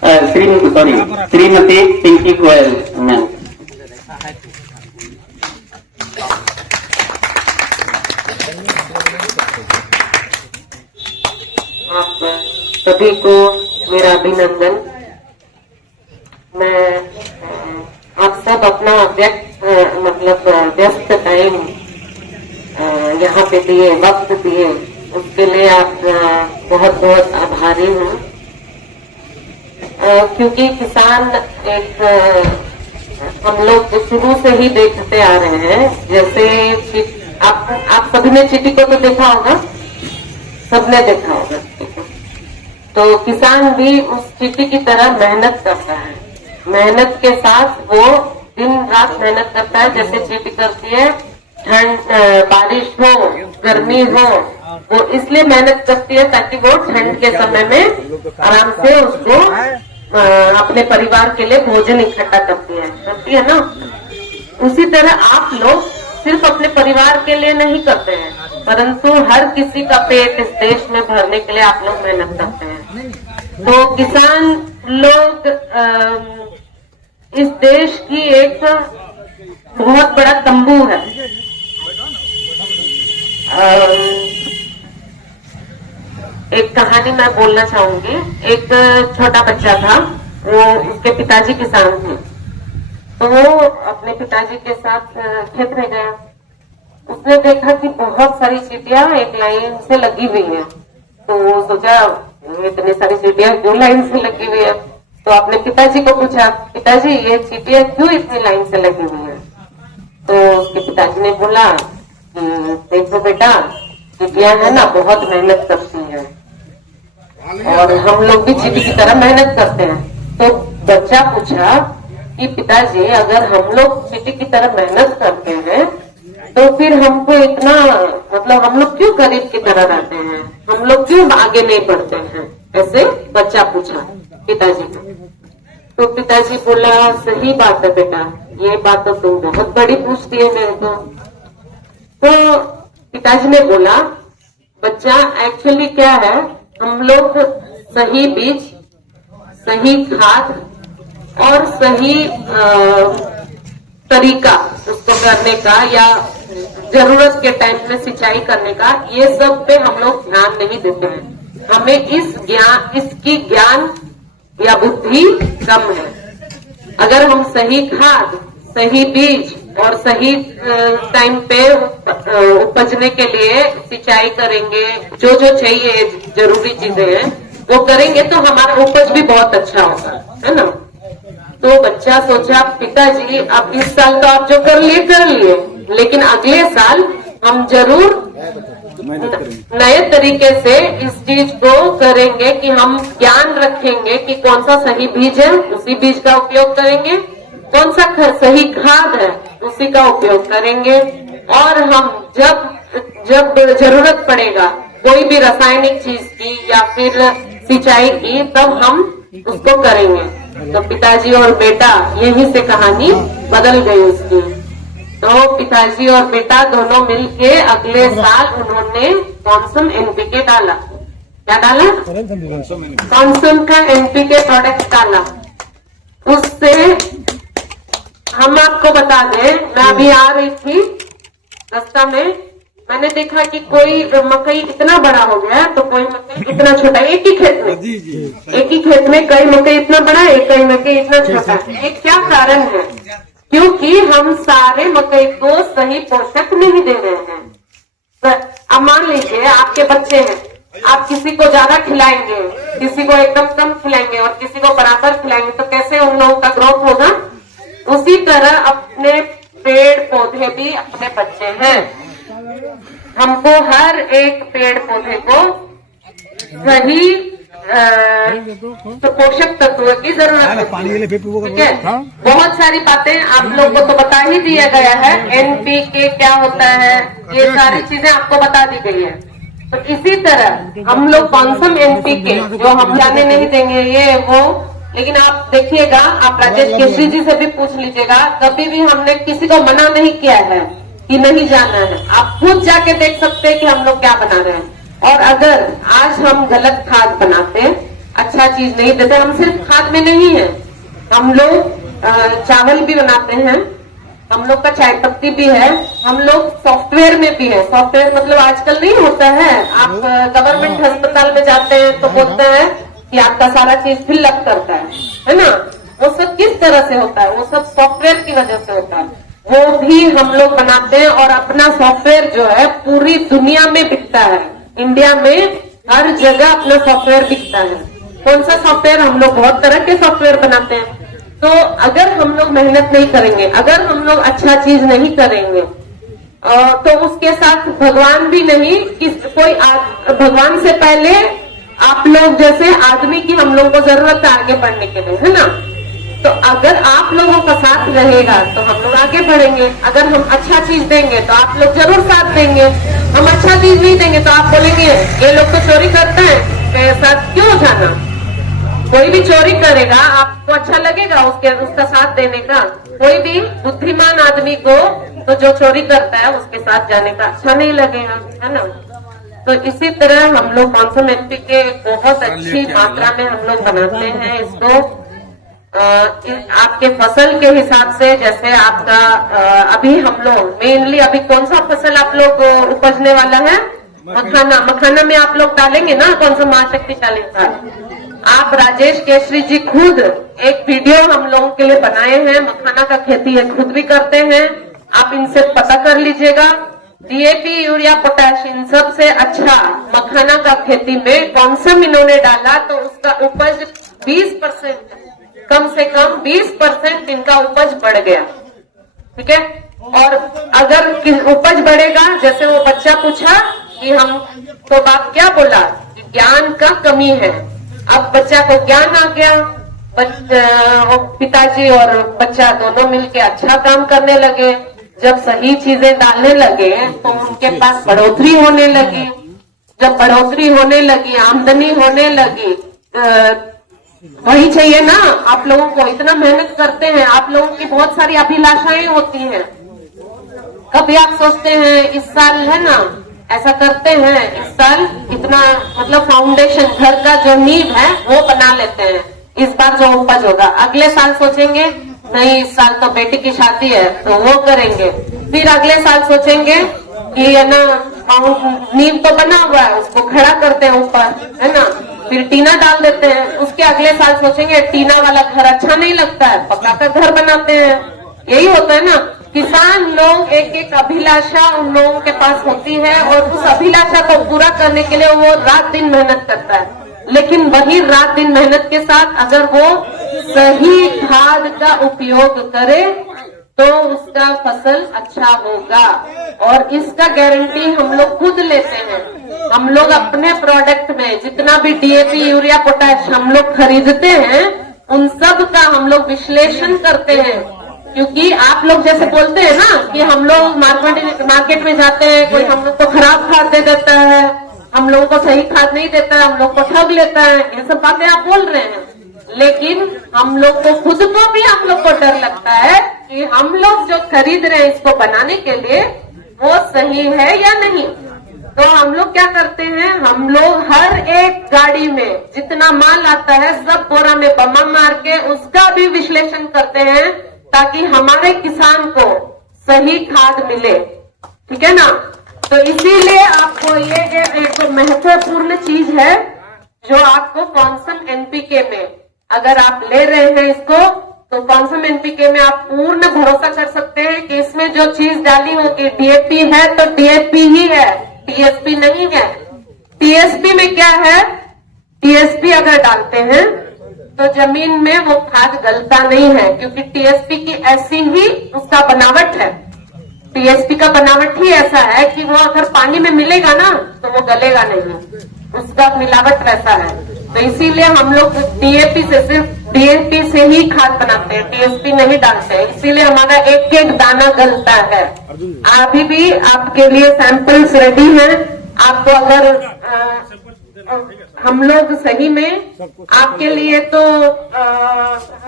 Shrimati Pinky Goyal ma'am. आप सभी को मेरा अभिनंदन। मैं आप सब अपना व्यस्त टाइम यहाँ पे दिए, वक्त दिए, उसके लिए आप बहुत बहुत आभारी हूँ। क्योंकि किसान एक हम लोग शुरू से ही देखते आ रहे हैं। जैसे आप सभी ने चींटी को तो देखा होगा, सबने देखा होगा। तो किसान भी उस चींटी की तरह मेहनत करता है। मेहनत के साथ वो दिन रात मेहनत करता है, जैसे चींटी करती है। ठंड, बारिश हो, गर्मी हो, वो इसलिए मेहनत करती है ताकि वो ठंड के समय में आराम से उसको अपने परिवार के लिए भोजन इकट्ठा करती है ना। उसी तरह आप लोग सिर्फ अपने परिवार के लिए नहीं करते हैं, परंतु हर किसी का पेट इस देश में भरने के लिए आप लोग मेहनत करते हैं। तो किसान लोग इस देश की एक बहुत बड़ा तंबू है। एक कहानी मैं बोलना चाहूंगी। एक छोटा बच्चा था, वो उसके पिताजी किसान थे। तो वो अपने पिताजी के साथ खेत में गया। उसने देखा कि बहुत सारी चींटियां एक लाइन से लगी हुई है। तो वो सोचा इतनी सारी चींटियां क्यों लाइन से लगी हुई है। तो अपने पिताजी को पूछा, पिताजी ये चींटियां क्यों इतनी लाइन से लगी हुई है। तो उसके पिताजी ने बोला, देखो बेटा, चींटियां है ना बहुत मेहनत करती है और हम लोग भी चींटी की तरह मेहनत करते हैं। तो बच्चा पूछा कि पिताजी अगर हम लोग चींटी की तरह मेहनत करते हैं तो फिर हमको इतना हम लोग क्यों गरीब की तरह रहते हैं, हम लोग क्यों आगे नहीं बढ़ते हैं, ऐसे बच्चा पूछा पिताजी को। तो पिताजी बोला, सही बात है बेटा, ये बात तो तुम बहुत बड़ी पूछती है मेरे को। तो पिताजी ने बोला, बच्चा एक्चुअली क्या है, हम लोग सही बीज, सही खाद और सही तरीका उसको करने का या जरूरत के टाइम में सिंचाई करने का, ये सब पे हम लोग ध्यान नहीं देते हैं। हमें इसकी ज्ञान या बुद्धि कम है। अगर हम सही खाद, सही बीज और सही टाइम पे उपजने के लिए सिंचाई करेंगे, जो जो चाहिए जरूरी चीजें हैं वो करेंगे तो हमारा उपज भी बहुत अच्छा होगा, है ना। तो बच्चा सोचा, पिताजी अब इस साल तो आप जो कर लिए, लेकिन अगले साल हम जरूर नए तरीके से इस चीज को करेंगे कि हम ज्ञान रखेंगे कि कौन सा सही बीज है, उसी बीज का उपयोग करेंगे, कौन सा सही खाद है उसी का उपयोग करेंगे, और हम जब जरूरत पड़ेगा कोई भी रासायनिक चीज की या फिर सिंचाई की, तब हम उसको करेंगे। तो पिताजी और बेटा, यहीं से कहानी बदल गई उसकी। तो पिताजी और बेटा दोनों मिलके अगले साल उन्होंने कॉन्सम एनपीके डाला। क्या डाला? कॉन्सम का एनपीके प्रोडक्ट डाला। उससे हम आपको बता दें, मैं अभी आ रही थी रास्ता में, मैंने देखा कि कोई मकई इतना बड़ा हो गया तो कोई मकई इतना छोटा, एक ही खेत में कई मकई इतना बड़ा है, कई मकई इतना छोटा है। ये क्या कारण है? क्योंकि हम सारे मकई को सही पोषक नहीं दे रहे हैं। अब मान लीजिए आपके बच्चे हैं, आप किसी को ज्यादा खिलाएंगे, किसी को एकदम कम खिलाएंगे और किसी को बराबर खिलाएंगे, तो कैसे उन लोगों का ग्रोथ होगा? उसी तरह अपने पेड़ पौधे भी अपने बच्चे हैं। हमको हर एक पेड़ पौधे को सही तो पोषक तत्वों की जरूरत है। ठीक है, बहुत सारी बातें आप लोग को तो बता ही दिया गया है। एनपीके क्या होता है, ये सारी चीजें आपको बता दी गई है। तो इसी तरह हम लोग कॉन्सम एनपीके जो हम जाने नहीं देंगे ये वो, लेकिन आप देखिएगा, आप राजेश केशरी जी से भी पूछ लीजिएगा, कभी भी हमने किसी को मना नहीं किया है कि नहीं जाना है। आप खुद जाके देख सकते हैं कि हम लोग क्या बना रहे हैं। और अगर आज हम गलत खाद बनाते, अच्छा चीज नहीं देते। हम सिर्फ खाद में नहीं है, हम लोग चावल भी बनाते हैं, हम लोग का चाय पत्ती भी है, हम लोग सॉफ्टवेयर में भी है। सॉफ्टवेयर मतलब आजकल नहीं होता है, आप गवर्नमेंट अस्पताल में जाते हैं तो बोलते हैं कि आपका सारा चीज फिलअप करता है ना। वो सब किस तरह से होता है? वो सब सॉफ्टवेयर की वजह से होता है। वो भी हम लोग बनाते हैं और अपना सॉफ्टवेयर जो है पूरी दुनिया में बिकता है। इंडिया में हर जगह अपना सॉफ्टवेयर बिकता है। कौन सा सॉफ्टवेयर? हम लोग बहुत तरह के सॉफ्टवेयर बनाते हैं। तो अगर हम लोग मेहनत नहीं करेंगे, अगर हम लोग अच्छा चीज नहीं करेंगे, तो उसके साथ भगवान भी नहीं, कोई भगवान से पहले आप लोग जैसे आदमी की हम लोग को जरूरत है आगे बढ़ने के लिए, है ना। तो अगर आप लोगों का साथ रहेगा तो हम लोग आगे बढ़ेंगे। अगर हम अच्छा चीज देंगे तो आप लोग जरूर साथ देंगे। हम अच्छा चीज नहीं देंगे तो आप बोलेंगे ये लोग तो चोरी करते हैं, मेरे साथ क्यों जाना। कोई भी चोरी करेगा, आपको अच्छा लगेगा उसका साथ देने का? कोई भी बुद्धिमान आदमी को तो जो चोरी करता है उसके साथ जाने का अच्छा नहीं लगेगा, है ना। तो इसी तरह हम लोग कॉन्सम एनपीके बहुत अच्छी मात्रा में हम लोग बनाते हैं इसको। आपके फसल के हिसाब से, जैसे आपका अभी हम लोग मेनली अभी कौन सा फसल आप लोग उपजने वाला है? मखाना। मखाना में आप लोग डालेंगे ना कौन सा महाशक्तिशाली खाद। आप राजेश केसरी जी खुद एक वीडियो हम लोगों के लिए बनाए हैं, मखाना का खेती है, खुद भी करते हैं। आप इनसे पता कर लीजिएगा डीएपी, यूरिया, पोटाश, इन सब से अच्छा मखाना का खेती में कौन सा इन्होंने डाला तो उसका उपज 20%, कम से कम 20% इनका उपज बढ़ गया। ठीक है। और अगर उपज बढ़ेगा, जैसे वो बच्चा पूछा कि हम, तो बाप क्या बोला कि ज्ञान का कमी है। अब बच्चा को ज्ञान आ गया, पिताजी और बच्चा दोनों मिलके अच्छा काम करने लगे। जब सही चीजें डालने लगे तो उनके पास बढ़ोतरी होने लगी। जब बढ़ोतरी होने लगी, आमदनी होने लगी, वही चाहिए ना। आप लोगों को इतना मेहनत करते हैं, आप लोगों की बहुत सारी अभिलाषाएं होती हैं। कभी आप सोचते हैं इस साल, है ना, ऐसा करते हैं, इस साल इतना मतलब फाउंडेशन, घर का जो नींव है वो बना लेते हैं, इस बार जो उपज होगा। अगले साल सोचेंगे नहीं, इस साल तो बेटी की शादी है तो वो करेंगे। फिर अगले साल सोचेंगे कि है ना, नींव तो बना हुआ है, उसको खड़ा करते हैं ऊपर, है ना, फिर टीना डाल देते हैं। उसके अगले साल सोचेंगे टीना वाला घर अच्छा नहीं लगता है, पक्का का घर बनाते हैं। यही होता है ना। किसान लोग एक एक अभिलाषा उन लोगों के पास होती है और उस अभिलाषा को पूरा करने के लिए वो रात दिन मेहनत करता है। लेकिन वही रात दिन मेहनत के साथ अगर वो सही खाद का उपयोग करे तो उसका फसल अच्छा होगा। और इसका गारंटी हम लोग खुद लेते हैं। हम लोग अपने प्रोडक्ट में जितना भी डीएपी, यूरिया, पोटाश हम लोग खरीदते हैं, उन सब का हम लोग विश्लेषण करते हैं। क्योंकि आप लोग जैसे बोलते हैं ना कि हम लोग मार्केट में जाते हैं, कोई हम लोग को खराब खाद दे देता है, हम लोगों को सही खाद नहीं देता है, हम लोग को ठग लेता है, ये सब बातें आप बोल रहे हैं। लेकिन हम लोग को खुद को भी हम लोग को डर लगता है कि हम लोग जो खरीद रहे हैं इसको बनाने के लिए वो सही है या नहीं। तो हम लोग क्या करते हैं, हम लोग हर एक गाड़ी में जितना माल आता है सब बोरा में बम्मा मार के उसका भी विश्लेषण करते हैं ताकि हमारे किसान को सही खाद मिले। ठीक है ना। तो इसीलिए आपको ये एक महत्वपूर्ण चीज है जो आपको कॉन्सम एनपीके में अगर आप ले रहे हैं इसको, तो कॉन्सम एनपीके में आप पूर्ण भरोसा कर सकते हैं कि इसमें जो चीज डाली होगी डीएपी है तो डीएपी ही है, टीएसपी नहीं है। टीएसपी में क्या है, टीएसपी अगर डालते हैं तो जमीन में वो खाद गलता नहीं है, क्योंकि टीएसपी की ऐसी ही उसका बनावट है। टीएसपी का बनावट ही ऐसा है कि वो अगर पानी में मिलेगा ना तो वो गलेगा नहीं, उसका मिलावट वैसा है। तो इसीलिए हम लोग डीएपी से, सिर्फ डीएपी से ही खाद बनाते हैं, टीएसपी नहीं डालते हैं। इसीलिए हमारा एक एक दाना गलता है। अभी भी आपके लिए सैंपल्स रेडी हैं। आपको अगर हम लोग सही में आपके लिए तो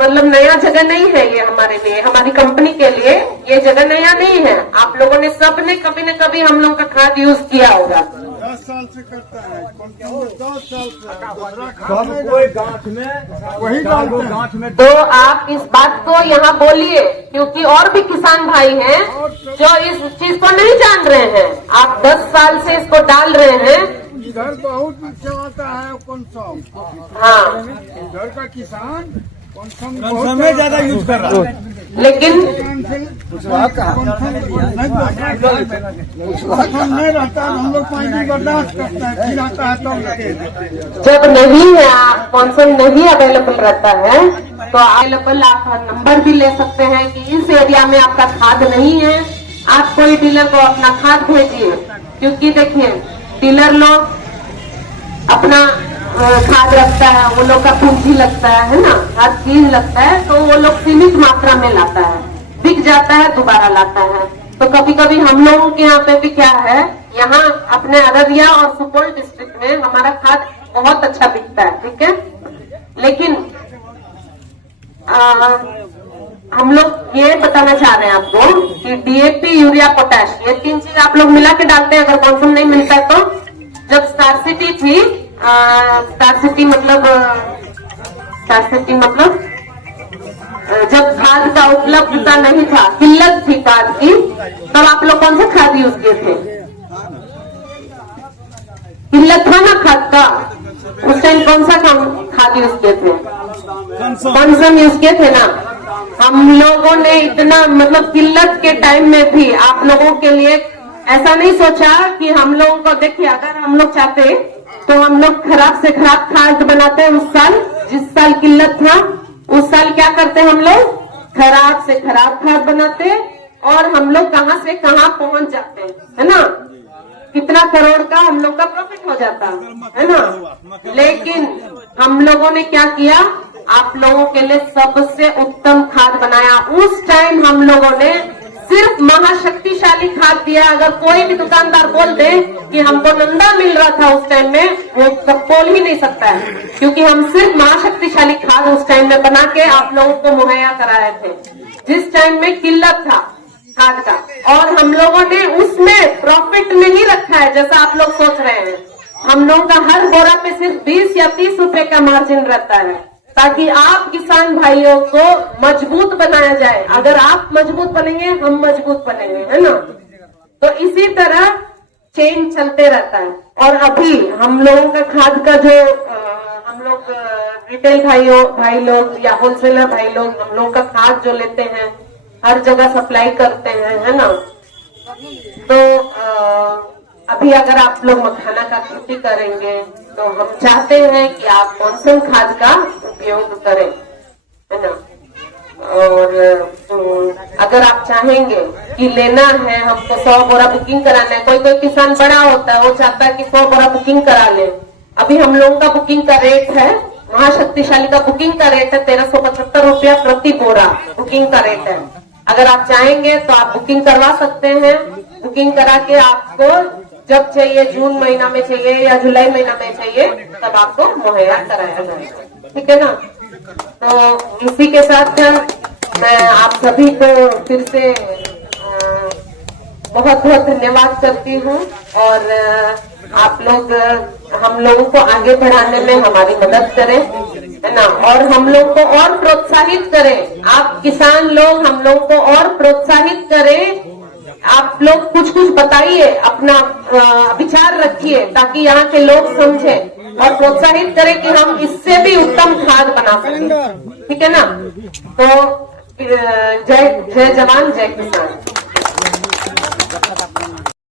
मतलब नया जगह नहीं है ये, हमारे लिए, हमारी कंपनी के लिए ये जगह नया नहीं है। आप लोगों ने सबने कभी न कभी हम लोग का खाद यूज किया होगा। साल से करता है, कौन 10 साल से सब कोई गांठ में वही गांठ में तो आप इस बात को यहाँ बोलिए, क्योंकि और भी किसान भाई हैं जो इस चीज को नहीं जान रहे हैं। आप 10 साल से इसको डाल रहे हैं। इधर बहुत चलाता है कौन हाँ, इधर का किसान कौन में ज्यादा यूज कर रहा है। लेकिन नहीं रहता, हम लोग पानी बर्दाश्त करते हैं, फिर आता है तब जब नहीं है, कॉन्सन नहीं अवेलेबल रहता है तो अवेलेबल आप नंबर भी ले सकते हैं कि इस एरिया में आपका खाद नहीं है, आप कोई डीलर को अपना खाद भेजिए। क्योंकि देखिए, डीलर लोग अपना खाद रखता है, वो लोग का पूंजी लगता है ना, हर चीज लगता है, तो वो लोग सीमित मात्रा में लाता है, बिक जाता है, दोबारा लाता है। तो कभी कभी हम लोगों के यहाँ पे भी क्या है, यहाँ अपने अररिया और सुपौल डिस्ट्रिक्ट में हमारा खाद बहुत अच्छा बिकता है, ठीक है। लेकिन हम लोग ये बताना चाह रहे हैं आपको कि डीएपी, यूरिया, पोटैश, ये 3 चीज आप लोग मिला के डालते हैं। अगर कॉन्सम नहीं मिलता है तो जब स्कार्सिटी थी, स्कार्सिटी मतलब जब खाद का उपलब्धता नहीं था, किल्लत थी खाद की, तब आप लोग कौन सा खाद यूज किए थे? किल्लत था ना खाद का, उस टाइम कौन सा खाद यूज किए थे? कंसम यूज किए थे ना। हम लोगों ने इतना मतलब किल्लत के टाइम में भी आप लोगों के लिए ऐसा नहीं सोचा कि हम लोगों को, देखिए अगर हम लोग चाहते तो हम लोग खराब से खराब खाद बनाते हैं। उस साल जिस साल किल्लत था, उस साल क्या करते हम लोग? खराब से खराब खाद बनाते और हम लोग कहां से कहां पहुंच जाते हैं, है ना। कितना करोड़ का हम लोग का प्रॉफिट हो जाता है ना। लेकिन हम लोगों ने क्या किया, आप लोगों के लिए सबसे उत्तम खाद बनाया। उस टाइम हम लोगों ने सिर्फ महाशक्तिशाली खाद दिया। अगर कोई भी दुकानदार बोल दे कि हमको नंदा मिल रहा था उस टाइम में, वो बोल ही नहीं सकता है, क्योंकि हम सिर्फ महाशक्तिशाली खाद उस टाइम में बना के आप लोगों को मुहैया कराए थे, जिस टाइम में किल्लत था खाद का। और हम लोगों ने उसमें प्रॉफिट नहीं रखा है जैसा आप लोग सोच रहे हैं। हम लोगों का हर बोरा पे सिर्फ 20 या 30 रुपए का मार्जिन रहता है, ताकि आप किसान भाइयों को मजबूत बनाया जाए। अगर आप मजबूत बनेंगे, हम मजबूत बनेंगे, है ना। तो इसी तरह चेन चलते रहता है। और अभी हम लोगों का खाद का जो हम लोग रिटेल भाई लोग या होलसेलर भाई लोग हम लोगों का खाद जो लेते हैं, हर जगह सप्लाई करते हैं, है ना। तो अभी अगर आप लोग मखाना का खेती करेंगे तो हम चाहते हैं कि आप कॉन्सम खाद का उपयोग करें, है ना। और अगर आप चाहेंगे कि लेना है, हमको 100 बोरा बुकिंग कराना है, कोई किसान बड़ा होता है, वो चाहता है कि 100 बोरा बुकिंग करा ले। अभी हम लोगों का बुकिंग का रेट है, महाशक्तिशाली का बुकिंग का रेट है 1375 रुपया प्रति बोरा, बुकिंग का रेट है। अगर आप चाहेंगे तो आप बुकिंग करवा सकते हैं। बुकिंग करा के आपको जब चाहिए, जून महीना में चाहिए या जुलाई महीना में चाहिए, तब आपको मुहैया कराया जाएगा, ठीक है ना। तो इसी के साथ मैं आप सभी को फिर से बहुत बहुत धन्यवाद करती हूँ। और आप लोग हम लोगों को आगे बढ़ाने में हमारी मदद करें, है ना। और हम लोग को और प्रोत्साहित करें, आप किसान लोग हम लोग को और प्रोत्साहित करें। आप लोग कुछ बताइए, अपना विचार रखिए, ताकि यहाँ के लोग समझें और प्रोत्साहित करें कि हम इससे भी उत्तम खाद बना सकें, ठीक है ना। तो जय जवान, जय किसान।